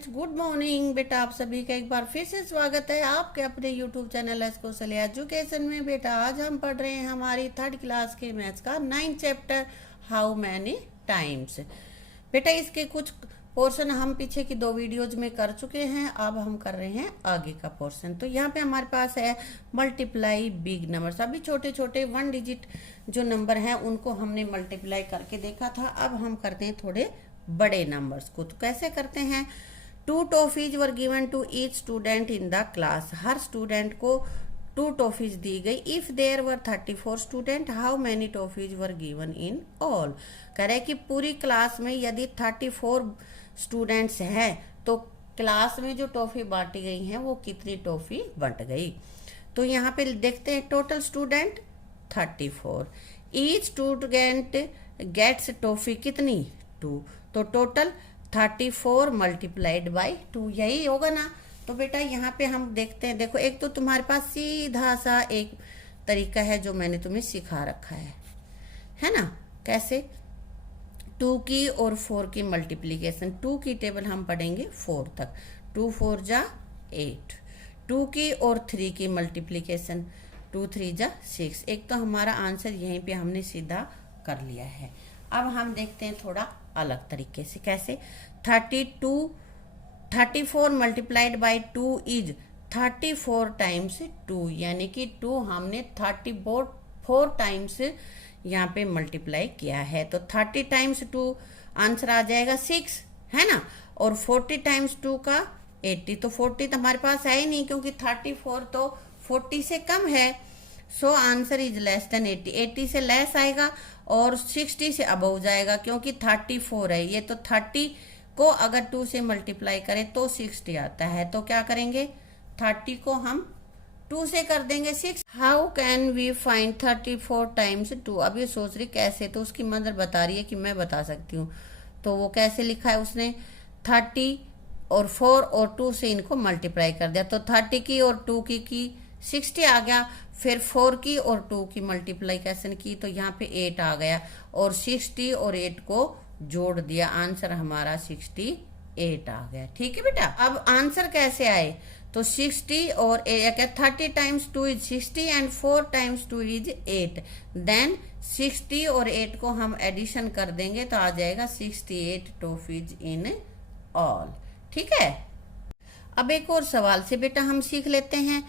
Students, good morning. बेटा आप सभी का एक बार फिर से स्वागत है आपके अपने यूट्यूब चैनल कौशल एजुकेशन में। बेटा आज हम पढ़ रहे हैं हमारी थर्ड क्लास के मैथ्स का 9th chapter how many times. बेटा इसके कुछ पोर्शन हम पीछे की 2 वीडियोज में कर चुके हैं, अब हम कर रहे हैं आगे का पोर्शन। तो यहाँ पे हमारे पास है मल्टीप्लाई बिग नंबर्स। अभी छोटे छोटे 1 डिजिट जो नंबर हैं उनको हमने मल्टीप्लाई करके देखा था, अब हम करते हैं थोड़े बड़े नंबर्स को। तो कैसे करते हैं? 2 toffees were given to each student in the class. हर स्टूडेंट को 2 टॉफीज दी गई। If there were 34 student, how many toffees were given in all. कह रहे कि पूरी क्लास में यदि 34 स्टूडेंट्स हैं तो क्लास में जो टॉफी बांटी गई हैं वो कितनी टॉफी बंट गई। तो यहाँ पे देखते हैं total student 34। Each student gets toffee कितनी? 2। तो टोटल 34 मल्टीप्लाइड बाई 2 यही होगा ना। तो बेटा यहाँ पे हम देखते हैं, देखो एक तो तुम्हारे पास सीधा सा एक तरीका है जो मैंने तुम्हें सिखा रखा है ना। कैसे? 2 की और 4 की मल्टीप्लीकेशन। 2 की टेबल हम पढ़ेंगे 4 तक। 2 4 जा 8। 2 की और 3 की मल्टीप्लीकेशन। 2 3 जा 6। एक तो हमारा आंसर यहीं पे हमने सीधा कर लिया है। अब हम देखते हैं थोड़ा अलग तरीके से। कैसे? 34 मल्टीप्लाइड बाई 2 इज 34 टाइम्स 2, यानी कि 2 हमने 34 टाइम्स यहाँ पे मल्टीप्लाई किया है। तो 30 टाइम्स 2 आंसर आ जाएगा 6, है ना। और 40 टाइम्स 2 का 80। तो 40 तो हमारे पास है ही नहीं क्योंकि 34 तो 40 से कम है। So answer is less than 80। 80 से लेस आएगा और 60 से अबव जाएगा क्योंकि 34 है ये। तो 30 को अगर 2 से मल्टीप्लाई करें तो 60 आता है। तो क्या करेंगे? 30 को हम 2 से कर देंगे 6। How can we find 34 times 2? अब ये सोच रही कैसे, तो उसकी मदर बता रही है कि मैं बता सकती हूँ। तो वो कैसे लिखा है उसने? 30 और 4 और 2 से इनको मल्टीप्लाई कर दिया तो 30 की और 2 की 60 आ गया। फिर 4 की और 2 की मल्टीप्लीकेशन की तो यहाँ पे 8 आ गया और 60 और 8 को जोड़ दिया, आंसर हमारा 68 आ गया। ठीक है बेटा। अब आंसर कैसे आए? तो 60 और 30 times 2 is 60 and 4 times 2 is 8। Then 60 और 8 को हम एडिशन कर देंगे तो आ जाएगा 68 टॉफीज इन ऑल। ठीक है। अब एक और सवाल से बेटा हम सीख लेते हैं।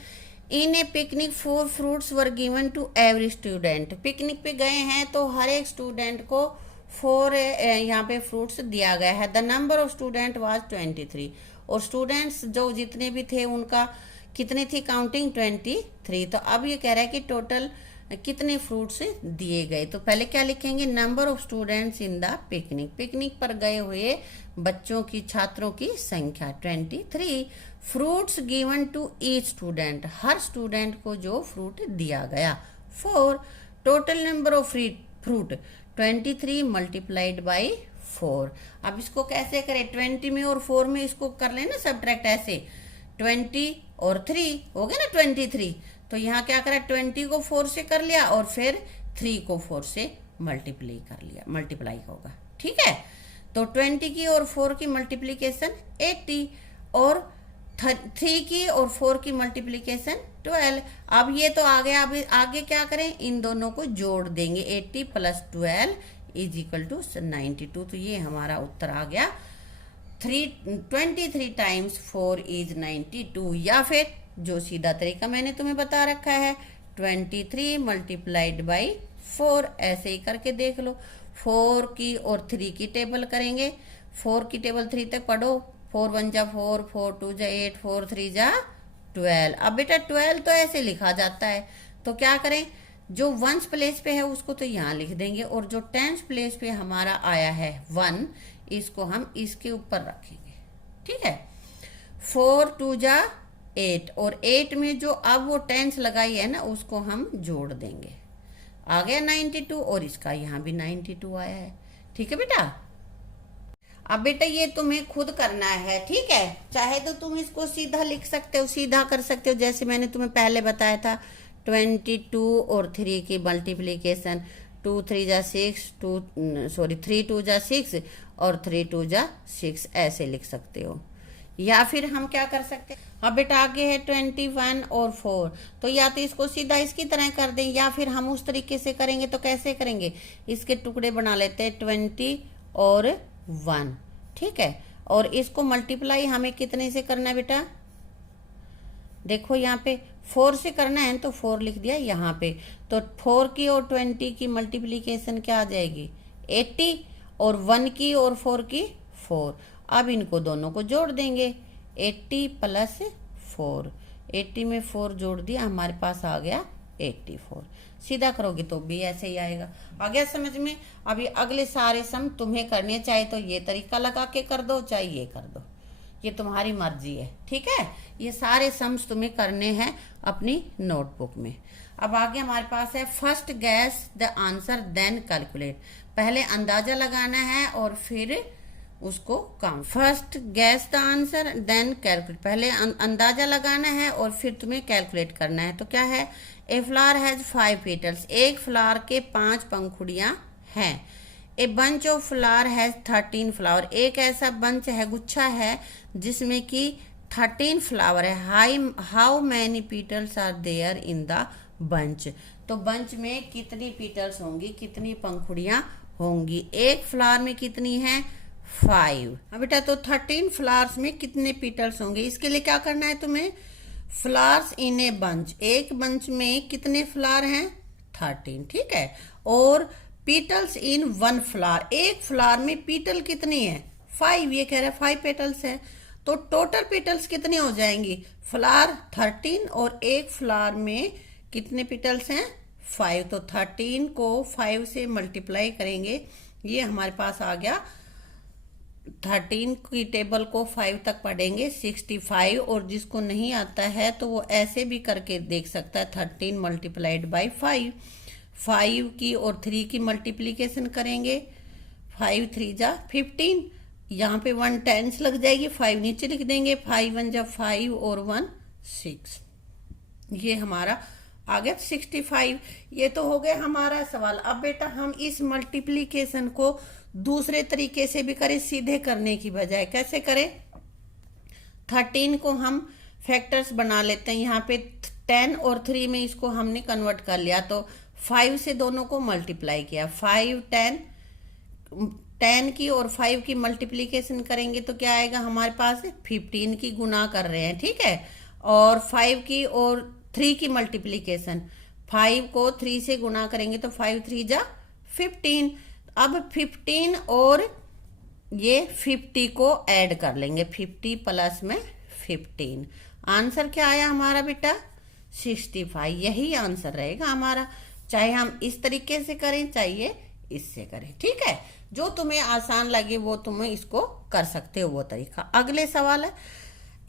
In a picnic 4 fruits were given to every student. Picnic पे गए हैं तो हर एक स्टूडेंट को 4 यहाँ पे फ्रूट्स दिया गया है। The number of student was 23। और स्टूडेंट्स जो जितने भी थे उनका कितनी थी काउंटिंग? 23। तो अब ये कह रहा है कि टोटल कितने फ्रूट्स दिए गए। तो पहले क्या लिखेंगे? Number of students in the picnic. Picnic पर गए हुए बच्चों की, छात्रों की संख्या 23। Fruits given to each student. हर स्टूडेंट को जो फ्रूट दिया गया 4। Total number of fruit 23 multiplied by 4। अब इसको कैसे करें? 20 में और 4 में इसको कर लेना सब्ट्रैक्ट। ऐसे 20 और 3 हो गया ना 23। तो यहाँ क्या करा? 20 को 4 से कर लिया और फिर 3 को 4 से मल्टीप्लाई कर लिया, मल्टीप्लाई होगा। ठीक है। तो 20 की और 4 की मल्टीप्लीकेशन 80 और 3 की और 4 की मल्टीप्लीकेशन 12। अब ये तो आ गया। अब आगे क्या करें? इन दोनों को जोड़ देंगे। 80 + 12 इज इक्वल टू 92। तो ये हमारा उत्तर आ गया। 23 टाइम्स 4 इज 92। या फिर जो सीधा तरीका मैंने तुम्हें बता रखा है 23 मल्टीप्लाइड बाई 4। ऐसे ही करके देख लो। 4 की और 3 की टेबल करेंगे। 4 की टेबल 3 तक पढ़ो। 4 1 जा 4, 4 2 जा 8, 4 3 जा 12। अब बेटा 12 तो ऐसे लिखा जाता है तो क्या करें? जो 1s प्लेस पे है उसको तो यहाँ लिख देंगे और जो 10s प्लेस पे हमारा आया है 1, इसको हम इसके ऊपर रखेंगे। ठीक है। 4 2 जा 8 और 8 में जो अब वो 10s लगाई है ना उसको हम जोड़ देंगे। आ गया 92 और इसका यहाँ भी 92 आया है। ठीक है बेटा। अब बेटा ये तुम्हें खुद करना है। ठीक है। चाहे तो तुम इसको सीधा लिख सकते हो, सीधा कर सकते हो जैसे मैंने तुम्हें पहले बताया था। 22 और 3 की मल्टीप्लीकेशन 2 3 जा 6, 3 2 जा 6 और 3 2 जा 6 ऐसे लिख सकते हो। या फिर हम क्या कर सकते हैं, अब बेटा आगे है 21 और 4, तो या तो इसको सीधा इसकी तरह कर दें या फिर हम उस तरीके से करेंगे। तो कैसे करेंगे, इसके टुकड़े बना लेते हैं 20 और 1, ठीक है। और इसको मल्टीप्लाई हमें कितने से करना है बेटा, देखो यहाँ पे 4 से करना है तो 4 लिख दिया यहाँ पे। तो 4 की और 20 की मल्टीप्लीकेशन क्या आ जाएगी 80, और 1 की और 4 की 4। अब इनको दोनों को जोड़ देंगे, 80 प्लस 4, 80 में 4 जोड़ दिया, हमारे पास आ गया 84। सीधा करोगे तो भी ऐसे ही आएगा। आ गया समझ में। अभी अगले सारे सम तुम्हें करने, चाहे तो ये तरीका लगा के कर दो, चाहे ये कर दो, ये तुम्हारी मर्जी है, ठीक है। ये सारे सम्स तुम्हें करने हैं अपनी नोटबुक में। अब आगे हमारे पास है first guess the answer then calculate. पहले अंदाजा लगाना है और फिर उसको count. First guess the answer then calculate, पहले अंदाजा लगाना है और फिर तुम्हें कैलकुलेट करना है। तो क्या है, ए फ्लावर हैज 5 पेटल्स, एक फ्लावर के 5 पंखुड़ियां हैं। A bunch of flower has 13 flower, एक ऐसा बंच है, गुच्छा है जिसमें कि 13 फ्लावर है। How many petals are there in the bunch, तो बंच में कितनी पीटल्स होंगी, कितनी पंखुड़ियां होंगी। एक फ्लावर में कितनी है 5। अब बेटा तो 13 फ्लावर्स में कितने पीटल्स होंगे, इसके लिए क्या करना है तुम्हें, फ्लावर्स इन ए बंच, एक बंच में कितने फ्लावर हैं 13, ठीक है। और पीटल्स इन 1 फ्लावर, एक फ्लावर में पीटल कितनी है 5, ये कह रहा है 5 पेटल्स है। तो टोटल पेटल्स कितनी हो जाएंगी, फ्लावर 13 और एक फ्लावर में कितने पेटल्स हैं 5। तो 13 को 5 से मल्टीप्लाई करेंगे, ये हमारे पास आ गया 13 की टेबल को 5 तक पढ़ेंगे 65। और जिसको नहीं आता है तो वो ऐसे भी करके देख सकता है, 13 मल्टीप्लाइड बाई 5। 5 की और 3 की मल्टीप्लीकेशन करेंगे, 5 3 जा 15, यहाँ पे 1 टेंस लग जाएगी, 5 नीचे लिख देंगे, 5 1 जा 5 और 1 6, ये हमारा आ गया 65। ये तो हो गया हमारा सवाल। अब बेटा हम इस मल्टीप्लीकेशन को दूसरे तरीके से भी करें, सीधे करने की बजाय। कैसे करें, 13 को हम फैक्टर्स बना लेते हैं, यहाँ पे 10 और 3 में इसको हमने कन्वर्ट कर लिया, तो 5 से दोनों को मल्टीप्लाई किया, 5 10 की और 5 की मल्टीप्लीकेशन करेंगे तो क्या आएगा हमारे पास 15 की गुना कर रहे हैं, ठीक है। और 5 की और 3 की मल्टीप्लीकेशन, 5 को 3 से गुना करेंगे तो 5 3 जा 15। अब 15 और ये 50 को ऐड कर लेंगे, 50 प्लस में 15, आंसर क्या आया हमारा बेटा 65। यही आंसर रहेगा हमारा, चाहे हम इस तरीके से करें चाहे इससे करें, ठीक है। जो तुम्हें आसान लगे वो तुम्हें इसको कर सकते हो, वो तरीका। अगले सवाल है,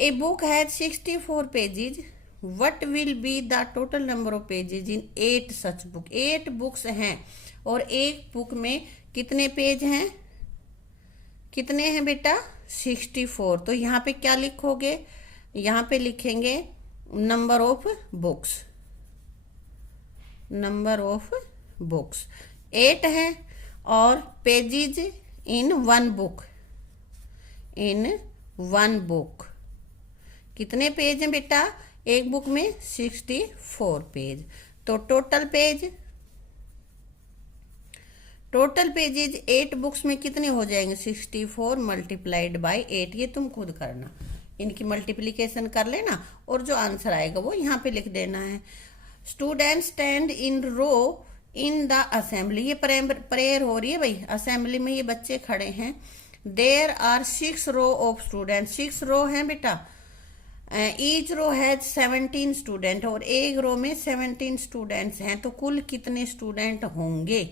a book has 64 pages, what will be the total number of pages in 8 such book. 8 books हैं और एक बुक में कितने पेज हैं, कितने हैं बेटा 64। तो यहाँ पे क्या लिखोगे, यहाँ पे लिखेंगे number of books, number of books 8 है, और पेजेज इन 1 बुक, इन 1 बुक कितने पेज हैं बेटा, एक बुक में 64 पेज। तो टोटल पेजेज 8 बुक्स में कितने हो जाएंगे 64 मल्टीप्लाइड बाई 8, ये तुम खुद करना, इनकी मल्टीप्लीकेशन कर लेना और जो आंसर आएगा वो यहाँ पे लिख देना है। Student stand in row in the assembly, ये प्रेयर हो रही है भाई, असेंबली में ये बच्चे खड़े हैं। There are 6 row of student, 6 row हैं बेटा, ईच रो हैज 17 स्टूडेंट, और एक रो में 17 स्टूडेंट्स हैं, तो कुल कितने स्टूडेंट होंगे।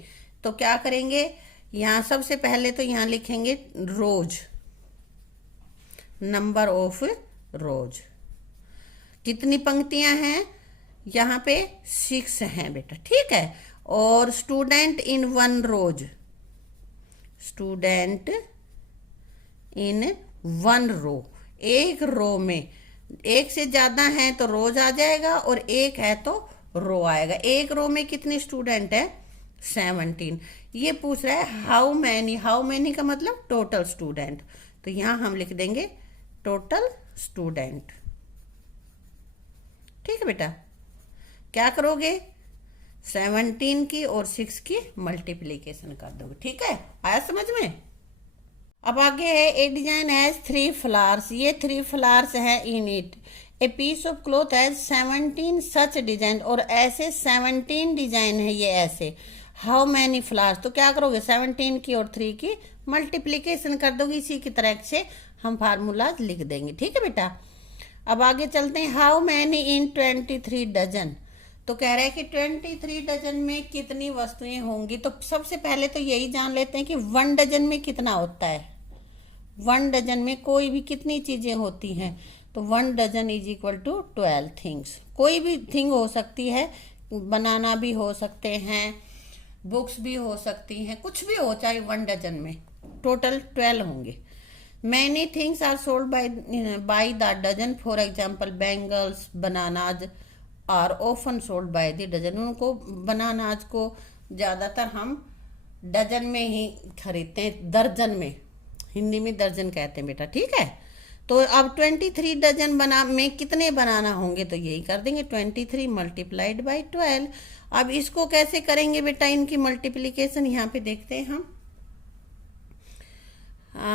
तो क्या करेंगे, यहाँ सबसे पहले तो यहाँ लिखेंगे रोज, नंबर ऑफ रोज, कितनी पंक्तियां हैं यहाँ पे 6 हैं बेटा, ठीक है। और student in 1 rose, student in 1 रो, एक रो में एक से ज्यादा है तो रोज आ जाएगा और एक है तो रो आएगा। एक रो में कितने स्टूडेंट है 17। ये पूछ रहा है हाउ मैनी, हाउ मैनी का मतलब टोटल स्टूडेंट, तो यहाँ हम लिख देंगे टोटल स्टूडेंट। ठीक है बेटा, क्या करोगे, 17 की और 6 की मल्टीप्लीकेशन कर दोगे। ठीक है, आया समझ में। अब आगे है, ए डिजाइन हैज 3 फ्लावर्स, ये 3 फ्लावर्स है in it. A piece of cloth has 17 such design, और ऐसे 17 डिजाइन है ये ऐसे। हाउ मैनी फ्लावर्स, तो क्या करोगे, 17 की और 3 की मल्टीप्लीकेशन कर दोगे। इसी की तरह से हम फार्मूला लिख देंगे। ठीक है बेटा, अब आगे चलते हैं। हाउ मैनी इन 23 डजन, तो कह रहा है कि 23 डजन में कितनी वस्तुएं होंगी। तो सबसे पहले तो यही जान लेते हैं कि 1 डजन में कितना होता है। 1 डजन में कोई भी कितनी चीजें होती हैं, तो 1 dozen is equal to 12 things. कोई भी थिंग हो सकती है, बनाना भी हो सकते हैं, बुक्स भी हो सकती हैं, कुछ भी हो, चाहे 1 डजन में टोटल 12 होंगे। Many things are sold by the dozen, for example bangles, bananas are often sold by the dozen. उनको बनानाज को ज्यादातर हम डजन में ही खरीदते हैं, दर्जन में, हिंदी में दर्जन कहते हैं बेटा। ठीक है, तो अब 23 डजन में कितने बनाना होंगे, तो यही कर देंगे 23 मल्टीप्लाइड बाई 12। अब इसको कैसे करेंगे बेटा, इनकी मल्टीप्लीकेशन यहाँ पे देखते हैं हम।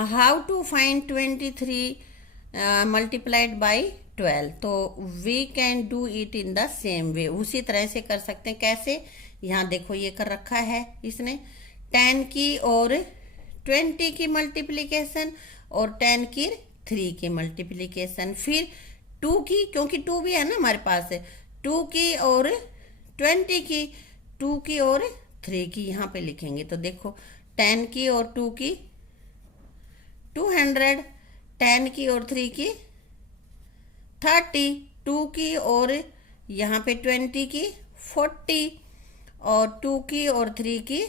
How to find 23 multiplied by 12, तो we can do it in the same way, उसी तरह से कर सकते हैं। कैसे, यहाँ देखो ये कर रखा है इसने, 10 की और 20 की मल्टीप्लीकेशन और 10 की 3 की मल्टीप्लीकेशन, फिर 2 की, क्योंकि 2 भी है ना हमारे पास, 2 की और 20 की, 2 की और 3 की यहाँ पे लिखेंगे। तो देखो 10 की और 2 की 200, 10 की और 3 की 30, 2 की और यहाँ पे 20 की 40, और 2 की और 3 की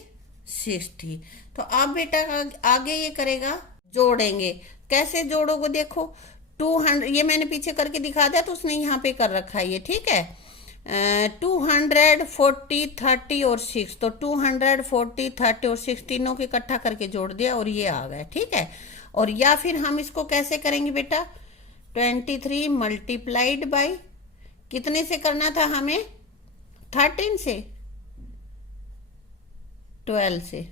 60। तो अब बेटा आगे ये करेगा, जोड़ेंगे। कैसे जोड़ोगे, देखो 200, ये मैंने पीछे करके दिखा दिया, तो उसने यहाँ पे कर रखा है ये। ठीक है, 240, 30 और 6, तो 240, 30 और 6 तीनों के इकट्ठा करके जोड़ दिया और ये आ गया। ठीक है, और या फिर हम इसको कैसे करेंगे बेटा, 23 मल्टीप्लाइड बाई कितने से करना था हमें, 13 से, 12 से,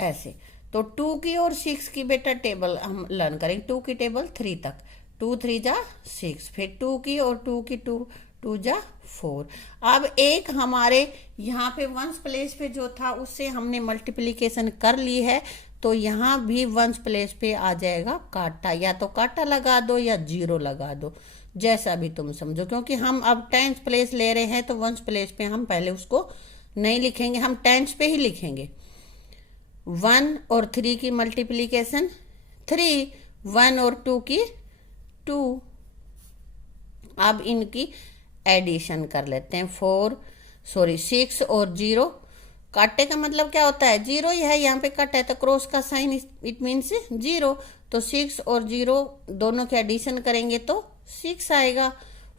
ऐसे। तो 2 की और 6 की बेटा टेबल हम लर्न करेंगे। 2 की टेबल 3 तक, 2 3 जा 6, फिर 2 की और 2 की 2 जा 4। अब एक हमारे यहाँ पे वंस प्लेस पे जो था उससे हमने मल्टीप्लीकेशन कर ली है, तो यहाँ भी वंस प्लेस पे आ जाएगा काटा, या तो काटा लगा दो या 0 लगा दो, जैसा भी तुम समझो। क्योंकि हम अब टेंस प्लेस ले रहे हैं, तो वंस प्लेस पे हम पहले उसको नहीं लिखेंगे, हम टेंस पे ही लिखेंगे। 1 और 3 की मल्टीप्लीकेशन 3, 1 और 2 की 2। अब इनकी एडिशन कर लेते हैं, 6 और 0। काटे का मतलब क्या होता है, 0 ही है, यहाँ पे कट है तो क्रॉस का साइन, इट मीन्स 0। तो 6 और 0 दोनों के एडिशन करेंगे तो 6 आएगा।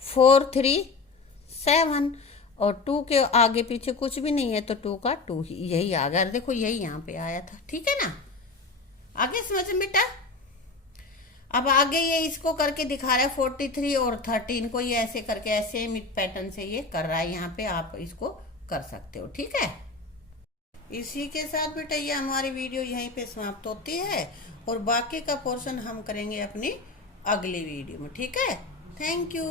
4 3 7, और 2 के आगे पीछे कुछ भी नहीं है, तो 2 का 2 ही, यही आ गया। देखो यही यहाँ पे आया था। ठीक है ना, आगे समझ बेटा। अब आगे ये इसको करके दिखा रहा है, 43 और 13 को ये ऐसे करके, ऐसे पैटर्न से ये कर रहा है। यहाँ पे आप इसको कर सकते हो। ठीक है, इसी के साथ बेटा ये हमारी वीडियो यहीं पे समाप्त होती है, और बाकी का पोर्शन हम करेंगे अपनी अगली वीडियो में। ठीक है, थैंक यू।